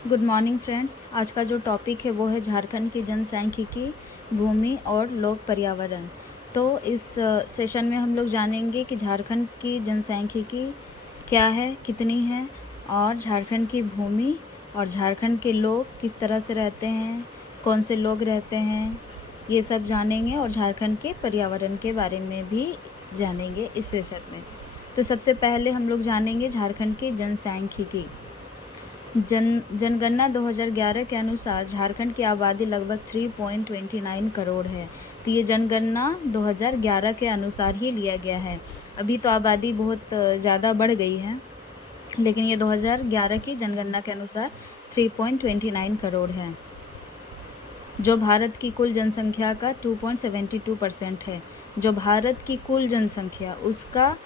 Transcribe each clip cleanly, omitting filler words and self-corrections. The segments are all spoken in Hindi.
Good morning friends. आज का जो टॉपिक है वो है झारखंड की जनसांख्यिकी, भूमि और लोक पर्यावरण। तो इस सेशन में हम लोग जानेंगे कि झारखंड की जनसांख्यिकी क्या है, कितनी है, और झारखंड की भूमि और झारखंड के लोग किस तरह से रहते हैं, कौन से लोग रहते हैं, ये सब जानेंगे। और झारखंड के पर्यावरण के बारे में भी जानेंगे इस सेशन में। तो सबसे पहले हम लोग जानेंगे झारखंड की जनसांख्यिकी। जनगणना 2011 के अनुसार झारखंड की आबादी लगभग 3.29 करोड़ है। तो ये जनगणना 2011 के अनुसार ही लिया गया है। अभी तो आबादी बहुत ज़्यादा बढ़ गई है, लेकिन ये 2011 की जनगणना के अनुसार 3.29 करोड़ है, जो भारत की कुल जनसंख्या का 2.72% है। जो भारत की कुल जनसंख्या, उसका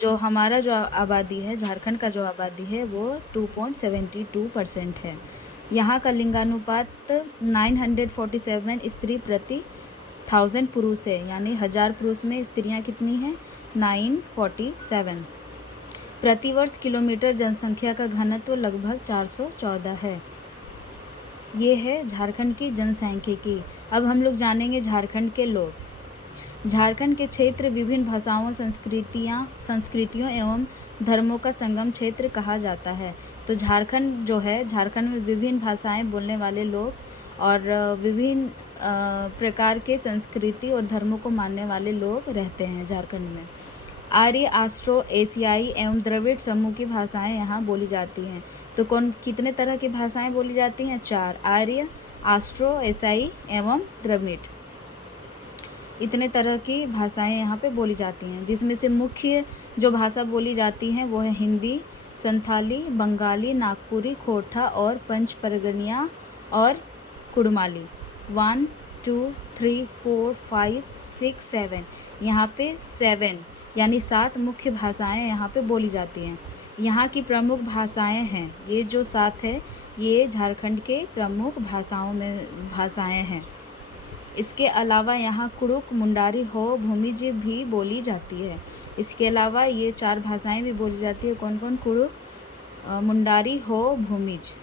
जो हमारा जो आबादी है, झारखंड का जो आबादी है, वो 2.72% है। यहाँ का लिंगानुपात 947 स्त्री प्रति 1000 पुरुष है, यानी 1000 पुरुष में स्त्रियाँ कितनी हैं? 947। प्रतिवर्ष किलोमीटर जनसंख्या का घनत्व लगभग 414 है। ये है झारखंड की जनसांख्यिकी। अब हम लोग जानेंगे झारखंड के लोग। झारखंड के क्षेत्र विभिन्न भाषाओं, संस्कृतियों एवं धर्मों का संगम क्षेत्र कहा जाता है। तो झारखंड जो है, झारखंड में विभिन्न भाषाएं बोलने वाले लोग और विभिन्न प्रकार के संस्कृति और धर्मों को मानने वाले लोग रहते हैं झारखंड में। आर्य, ऑस्ट्रो एशियाई एवं द्रविड़ समूह की भाषाएं यहाँ बोली जाती हैं। तो कितने तरह की भाषाएं बोली जाती हैं? 4। आर्य, ऑस्ट्रो एशियाई एवं द्रविड़, इतने तरह की भाषाएं यहाँ पे बोली जाती हैं, जिसमें से मुख्य जो भाषा बोली जाती हैं वो है हिंदी, संथाली, बंगाली, नागपुरी, खोरठा और पंच परगनिया और कुड़माली। 1 2 3 4 5 6 7, यहाँ पे 7 यानी 7 मुख्य भाषाएं यहाँ पे बोली जाती हैं। यहाँ की प्रमुख भाषाएं हैं, ये जो 7 है, ये झारखंड के प्रमुख भाषाएं हैं। इसके अलावा यहाँ कुड़ुक, मुंडारी, हो, भूमिज भी बोली जाती है। इसके अलावा ये 4 भाषाएं भी बोली जाती है। कौन कौन? कुड़ुक, मुंडारी, हो, भूमिज।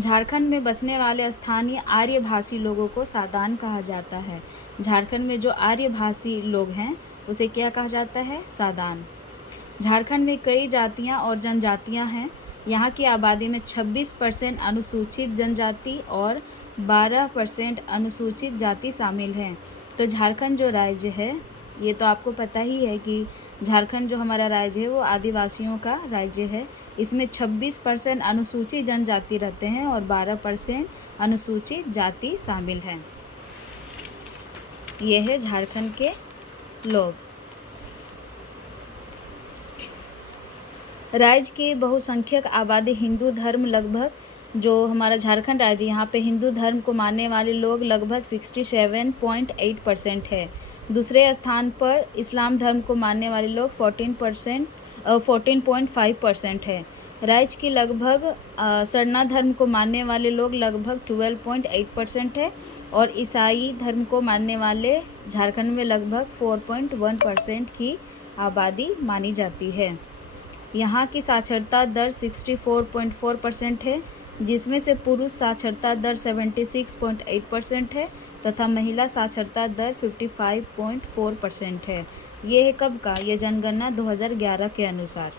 झारखंड में बसने वाले स्थानीय आर्य भाषी लोगों को सादान कहा जाता है। झारखंड में जो आर्य भाषी लोग हैं उसे क्या कहा जाता है? सादान। झारखंड में कई जातियाँ और जनजातियाँ हैं। यहाँ की आबादी में 26% अनुसूचित जनजाति और 12% अनुसूचित जाति शामिल हैं। तो झारखंड जो राज्य है, ये तो आपको पता ही है कि झारखंड जो हमारा राज्य है वो आदिवासियों का राज्य है। इसमें 26% अनुसूचित जनजाति रहते हैं और 12% अनुसूचित जाति शामिल हैं। ये है झारखंड के लोग। राज्य की बहुसंख्यक आबादी हिंदू धर्म लगभग, जो हमारा झारखंड राज्य, यहाँ पे हिंदू धर्म को मानने वाले लोग लगभग 67.8% है। दूसरे स्थान पर इस्लाम धर्म को मानने वाले लोग 14.5% है। राज्य की लगभग सरना धर्म को मानने वाले लोग लगभग 12.8% है और ईसाई धर्म को मानने वाले झारखंड में लगभग 4.1% की आबादी मानी जाती है। यहाँ की साक्षरता दर 64.4% है, जिसमें से पुरुष साक्षरता दर 76.8% है तथा महिला साक्षरता दर 55.4% है। ये है कब का? ये जनगणना 2011 के अनुसार।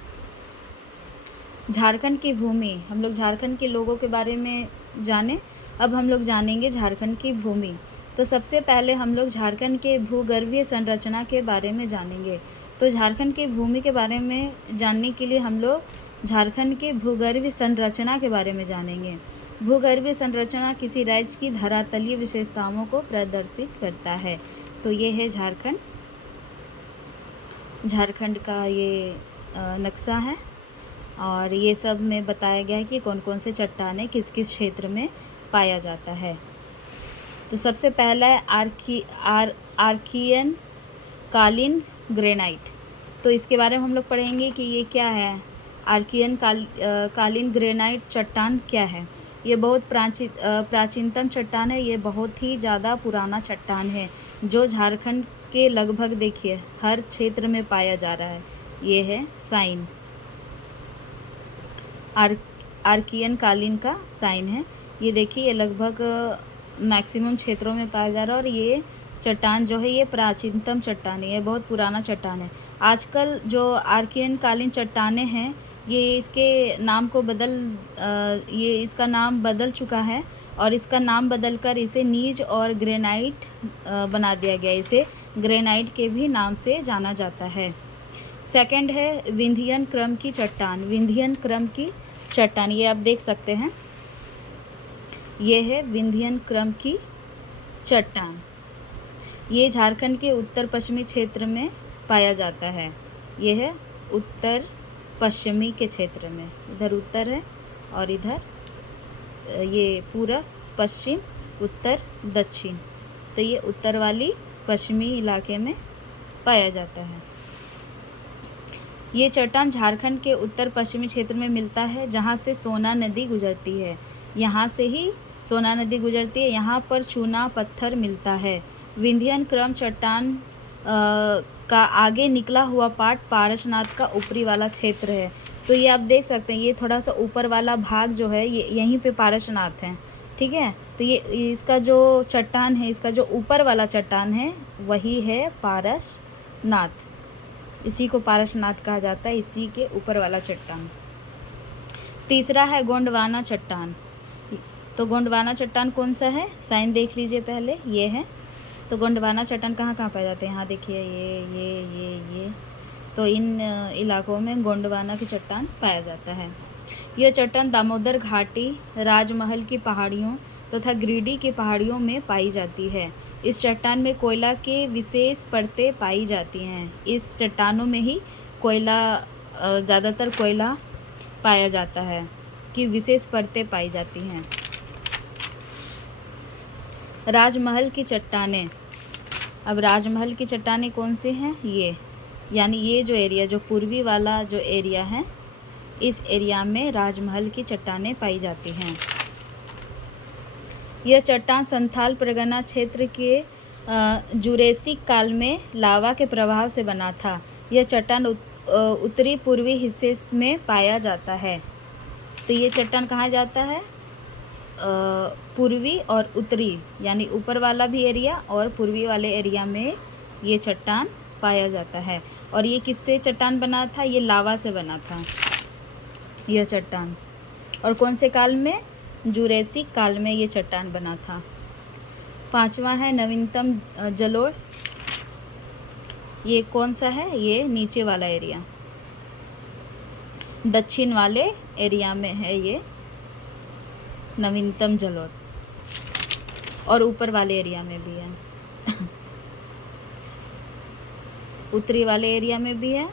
झारखंड की भूमि, हम लोग झारखंड के लोगों के बारे में जाने। अब हम लोग जानेंगे झारखंड की भूमि। तो सबसे पहले हम लोग झारखंड के भूगर्भीय संरचना के बारे में जानेंगे। तो झारखंड की भूमि के बारे में जानने के लिए हम लोग झारखंड के भूगर्भीय संरचना के बारे में जानेंगे। भूगर्भीय संरचना किसी राज्य की धरातलीय विशेषताओं को प्रदर्शित करता है। तो ये है झारखंड का ये नक्शा है और ये सब में बताया गया है कि कौन कौन से चट्टानें किस किस क्षेत्र में पाया जाता है। तो सबसे पहला है आर्कियन कालीन ग्रेनाइट। तो इसके बारे में हम लोग पढ़ेंगे कि ये क्या है। आर्कियन कालीन ग्रेनाइट चट्टान क्या है? ये बहुत प्राचीनतम चट्टान है। ये बहुत ही ज़्यादा पुराना चट्टान है जो झारखंड के लगभग, देखिए, हर क्षेत्र में पाया जा रहा है। ये है साइन आर्कियन कालीन का साइन है। ये देखिए, ये लगभग मैक्सिमम क्षेत्रों में पाया जा रहा है और ये चट्टान जो है ये प्राचीनतम चट्टान है, ये बहुत पुराना चट्टान है। आजकल जो आर्कियन कालीन चट्टानें हैं ये इसके नाम को ये इसका नाम बदल चुका है और इसका नाम बदलकर इसे नीज और ग्रेनाइट बना दिया गया। इसे ग्रेनाइट के भी नाम से जाना जाता है। सेकंड है विंध्यन क्रम की चट्टान। विंध्यन क्रम की चट्टान, ये आप देख सकते हैं, ये है विंध्यन क्रम की चट्टान। ये झारखंड के उत्तर पश्चिमी क्षेत्र में पाया जाता है। ये है उत्तर पश्चिमी के क्षेत्र में, इधर उत्तर है और इधर ये पूरब, पश्चिम, उत्तर, दक्षिण, तो ये उत्तर वाली पश्चिमी इलाके में पाया जाता है। ये चट्टान झारखंड के उत्तर पश्चिमी क्षेत्र में मिलता है, जहाँ से सोना नदी गुजरती है। यहाँ से ही सोना नदी गुजरती है। यहाँ पर चूना पत्थर मिलता है। विंध्यन क्रम चट्टान का आगे निकला हुआ पार्ट पारसनाथ का ऊपरी वाला क्षेत्र है। तो ये आप देख सकते हैं, ये थोड़ा सा ऊपर वाला भाग जो है ये यहीं पे पारसनाथ है, ठीक है। तो ये इसका जो चट्टान है, इसका जो ऊपर वाला चट्टान है वही है पारसनाथ। इसी को पारसनाथ कहा जाता है, इसी के ऊपर वाला चट्टान। तीसरा है गोंडवाना चट्टान। तो गोंडवाना चट्टान कौन सा है, साइन देख लीजिए पहले, ये है। तो गोंडवाना चट्टान कहाँ कहाँ पाए जाते हैं, यहाँ देखिए ये तो इन इलाकों में गोंडवाना की चट्टान पाया जाता है। यह चट्टान दामोदर घाटी, राजमहल की पहाड़ियों तथा गिरिडीह की पहाड़ियों में पाई जाती है। इस चट्टान में कोयला के विशेष परतें पाई जाती हैं। इस चट्टानों में ही ज़्यादातर कोयला पाया जाता है कि विशेष परतें पाई जाती हैं। राजमहल की चट्टानें। अब राजमहल की चट्टानें कौन सी हैं, ये यानी ये जो एरिया, जो पूर्वी वाला जो एरिया है, इस एरिया में राजमहल की चट्टानें पाई जाती हैं। यह चट्टान संथाल परगना क्षेत्र के जुरेसिक काल में लावा के प्रभाव से बना था। यह चट्टान उत्तरी पूर्वी हिस्से में पाया जाता है। तो ये चट्टान कहाँ जाता है, पूर्वी और उत्तरी, यानी ऊपर वाला भी एरिया और पूर्वी वाले एरिया में ये चट्टान पाया जाता है। और ये किससे चट्टान बना था, ये लावा से बना था यह चट्टान। और कौन से काल में, जुरेसिक काल में ये चट्टान बना था। पांचवा है नवीनतम जलोढ़। ये कौन सा है, ये नीचे वाला एरिया, दक्षिण वाले एरिया में है ये नवीनतम जलोढ़, और ऊपर वाले एरिया में भी है उत्तरी वाले एरिया में भी है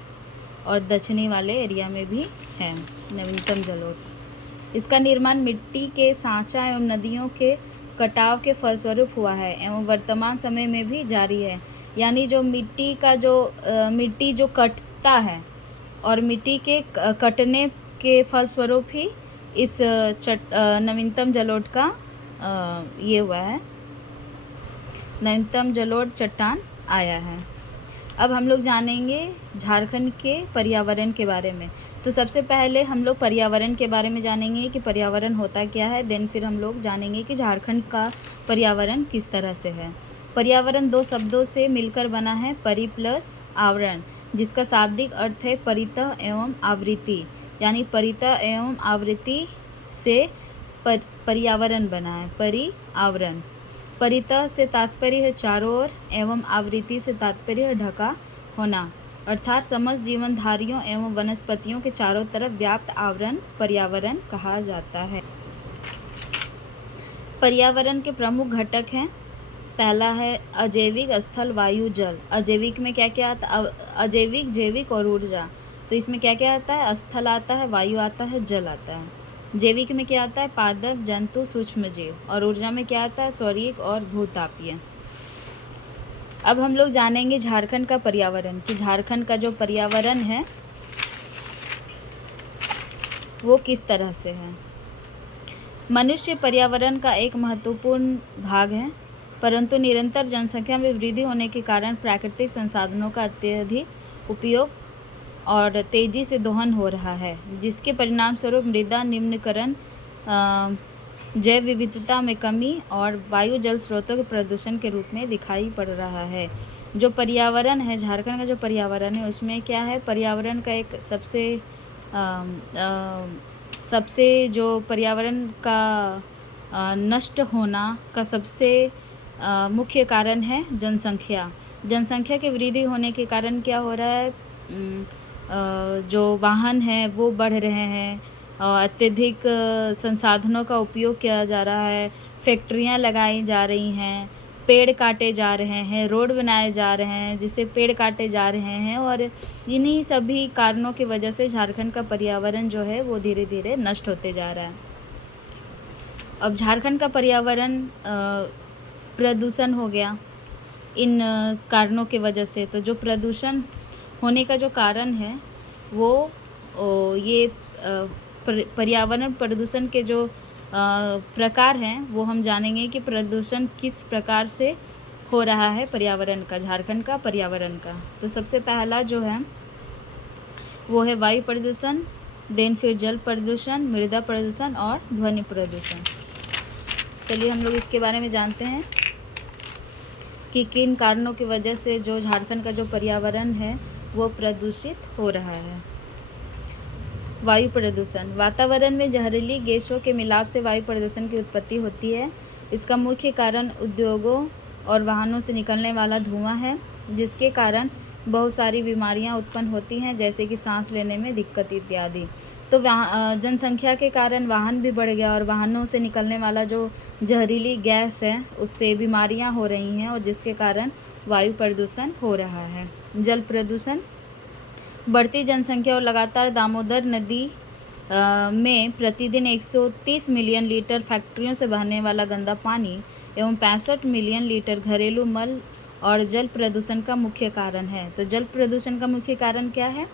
और दक्षिणी वाले एरिया में भी है नवीनतम जलोढ़। इसका निर्माण मिट्टी के सांचा एवं नदियों के कटाव के फलस्वरूप हुआ है एवं वर्तमान समय में भी जारी है। यानी जो मिट्टी का मिट्टी जो कटता है और मिट्टी के कटने के फलस्वरूप ही इस नवीनतम जलोढ़ का ये हुआ है, नवीनतम जलोढ़ चट्टान आया है। अब हम लोग जानेंगे झारखंड के पर्यावरण के बारे में। तो सबसे पहले हम लोग पर्यावरण के बारे में जानेंगे कि पर्यावरण होता क्या है, देन फिर हम लोग जानेंगे कि झारखंड का पर्यावरण किस तरह से है। पर्यावरण दो शब्दों से मिलकर बना है, परि प्लस आवरण, जिसका शाब्दिक अर्थ है परितः एवं आवृत्ति। यानी परितः एवं आवृत्ति से पर्यावरण बना है, परिआवरण। परितः से तात्पर्य है चारों ओर एवं आवृत्ति से तात्पर्य है ढका होना, अर्थात समस्त जीवनधारियों एवं वनस्पतियों के चारों तरफ व्याप्त आवरण पर्यावरण कहा जाता है। पर्यावरण के प्रमुख घटक हैं, पहला है अजैविक, स्थल, वायु, जल। अजैविक में क्या क्या आता है, अजैविक, जैविक और ऊर्जा। तो इसमें क्या क्या आता है, स्थल आता है, वायु आता है, जल आता है। जैविक में क्या आता है, पादप, जंतु, सूक्ष्म जीव। और ऊर्जा में क्या आता है, सौरिक और भूतापीय। अब हम लोग जानेंगे झारखंड का पर्यावरण, कि झारखंड का जो पर्यावरण है वो किस तरह से है। मनुष्य पर्यावरण का एक महत्वपूर्ण भाग है, परंतु निरंतर जनसंख्या में वृद्धि होने के कारण प्राकृतिक संसाधनों का अत्यधिक उपयोग और तेज़ी से दोहन हो रहा है, जिसके परिणाम स्वरूप मृदा निम्नीकरण, जैव विविधता में कमी और वायु जल स्रोतों के प्रदूषण के रूप में दिखाई पड़ रहा है। जो पर्यावरण है, झारखंड का जो पर्यावरण है उसमें क्या है, पर्यावरण का एक सबसे जो पर्यावरण का नष्ट होना का सबसे मुख्य कारण है जनसंख्या। जनसंख्या की वृद्धि होने के कारण क्या हो रहा है, जो वाहन हैं वो बढ़ रहे हैं, अत्यधिक संसाधनों का उपयोग किया जा रहा है, फैक्ट्रियां लगाई जा रही हैं, पेड़ काटे जा रहे हैं, रोड बनाए जा रहे हैं जिससे पेड़ काटे जा रहे हैं, और इन्हीं सभी कारणों की वजह से झारखंड का पर्यावरण जो है वो धीरे धीरे नष्ट होते जा रहा है। अब झारखंड का पर्यावरण प्रदूषण हो गया इन कारणों की वजह से। तो जो प्रदूषण होने का जो कारण है वो ये पर्यावरण प्रदूषण के जो प्रकार हैं वो हम जानेंगे कि प्रदूषण किस प्रकार से हो रहा है पर्यावरण का, झारखंड का पर्यावरण का। तो सबसे पहला जो है वो है वायु प्रदूषण, देन फिर जल प्रदूषण, मृदा प्रदूषण और ध्वनि प्रदूषण। चलिए हम लोग इसके बारे में जानते हैं कि किन कारणों की वजह से जो झारखंड का जो पर्यावरण है वो प्रदूषित हो रहा है। वायु प्रदूषण, वातावरण में जहरीली गैसों के मिलाप से वायु प्रदूषण की उत्पत्ति होती है। इसका मुख्य कारण उद्योगों और वाहनों से निकलने वाला धुआं है, जिसके कारण बहुत सारी बीमारियां उत्पन्न होती हैं, जैसे कि सांस लेने में दिक्कत इत्यादि। तो जनसंख्या के कारण वाहन भी बढ़ गया और वाहनों से निकलने वाला जो जहरीली गैस है उससे बीमारियां हो रही हैं, और जिसके कारण वायु प्रदूषण हो रहा है। जल प्रदूषण, बढ़ती जनसंख्या और लगातार दामोदर नदी में प्रतिदिन 130 मिलियन लीटर फैक्ट्रियों से बहने वाला गंदा पानी एवं 65 मिलियन लीटर घरेलू मल और जल प्रदूषण का मुख्य कारण है। तो जल प्रदूषण का मुख्य कारण क्या है,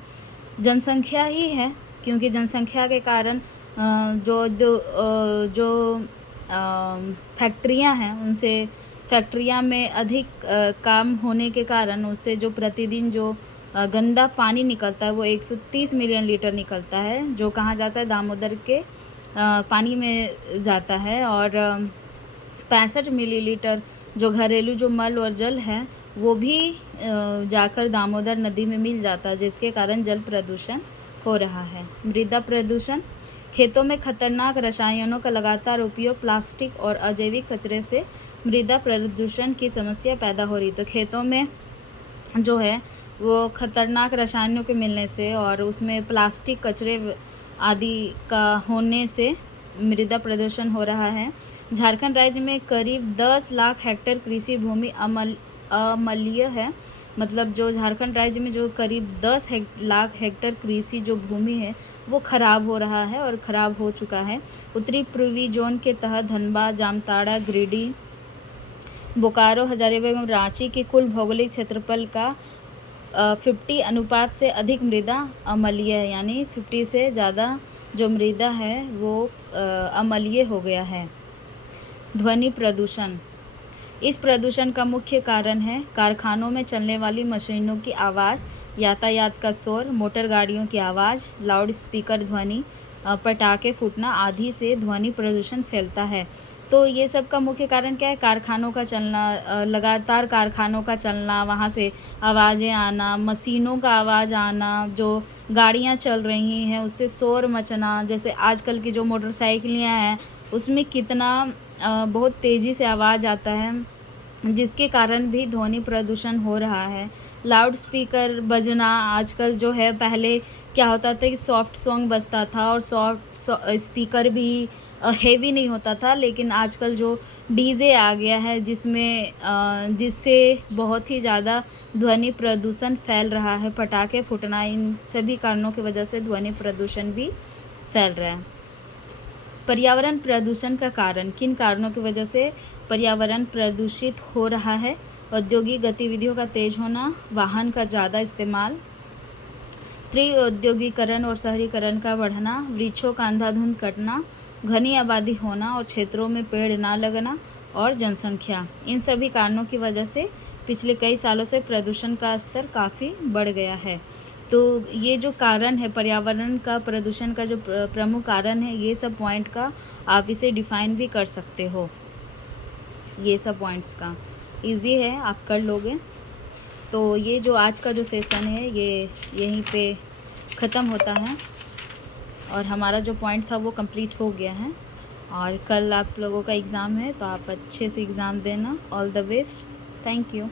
जनसंख्या ही है, क्योंकि जनसंख्या के कारण जो फैक्ट्रियां हैं उनसे फैक्ट्रियां में अधिक काम होने के कारण उससे जो प्रतिदिन जो गंदा पानी निकलता है वो 130 मिलियन लीटर निकलता है, जो कहाँ जाता है, दामोदर के पानी में जाता है, और 65 मिलीलीटर जो घरेलू जो मल और जल है वो भी जाकर दामोदर नदी में मिल जाता है, जिसके कारण जल प्रदूषण हो रहा है। मृदा प्रदूषण, खेतों में खतरनाक रसायनों का लगातार उपयोग, प्लास्टिक और अजैविक कचरे से मृदा प्रदूषण की समस्या पैदा हो रही। तो खेतों में जो है वो खतरनाक रसायनों के मिलने से और उसमें प्लास्टिक कचरे आदि का होने से मृदा प्रदूषण हो रहा है। झारखंड राज्य में करीब 10 लाख हेक्टेयर कृषि भूमि अम्लीय है, मतलब जो झारखंड राज्य में जो करीब 10 लाख हेक्टेयर कृषि जो भूमि है वो खराब हो रहा है और ख़राब हो चुका है। उत्तरी पूर्वी जोन के तहत धनबाद, जामताड़ा, गिरिडीह, बोकारो, हजारीबाग एवं रांची के कुल भौगोलिक क्षेत्रफल का 50 अनुपात से अधिक मृदा अम्लीय है, यानी 50 से ज़्यादा जो मृदा है वो अम्लीय हो गया है। ध्वनि प्रदूषण, इस प्रदूषण का मुख्य कारण है कारखानों में चलने वाली मशीनों की आवाज़, यातायात का शोर, मोटर गाड़ियों की आवाज़, लाउड स्पीकर ध्वनि, पटाखे फूटना आदि से ध्वनि प्रदूषण फैलता है। तो ये सब का मुख्य कारण क्या है, कारखानों का चलना, लगातार कारखानों का चलना, वहाँ से आवाज़ें आना, मशीनों का आवाज़ आना, जो गाड़ियाँ चल रही हैं उससे शोर मचना, जैसे आजकल की जो मोटरसाइकिलें हैं उसमें कितना बहुत तेज़ी से आवाज़ आता है, जिसके कारण भी ध्वनि प्रदूषण हो रहा है। लाउड स्पीकर बजना आजकल जो है, पहले क्या होता था कि सॉफ्ट सॉन्ग बजता था और सॉफ्ट स्पीकर भी हेवी नहीं होता था, लेकिन आजकल जो डीजे आ गया है जिससे बहुत ही ज़्यादा ध्वनि प्रदूषण फैल रहा है। पटाखे फूटना, इन सभी कारणों की वजह से ध्वनि प्रदूषण भी फैल रहा है। पर्यावरण प्रदूषण का कारण, किन कारणों की वजह से पर्यावरण प्रदूषित हो रहा है। औद्योगिक गतिविधियों का तेज होना, वाहन का ज़्यादा इस्तेमाल, त्रिऔद्योगीकरण और शहरीकरण का बढ़ना, वृक्षों का अंधाधुंध कटना, घनी आबादी होना और क्षेत्रों में पेड़ ना लगना, और जनसंख्या। इन सभी कारणों की वजह से पिछले कई सालों से प्रदूषण का स्तर काफ़ी बढ़ गया है। तो ये जो कारण है पर्यावरण का प्रदूषण का जो प्रमुख कारण है, ये सब पॉइंट का आप इसे डिफ़ाइन भी कर सकते हो। ये सब पॉइंट्स का इजी है, आप कर लोगे। तो ये जो आज का जो सेशन है ये यहीं पे ख़त्म होता है और हमारा जो पॉइंट था वो कंप्लीट हो गया है। और कल आप लोगों का एग्ज़ाम है, तो आप अच्छे से एग्ज़ाम देना। All the best. Thank you.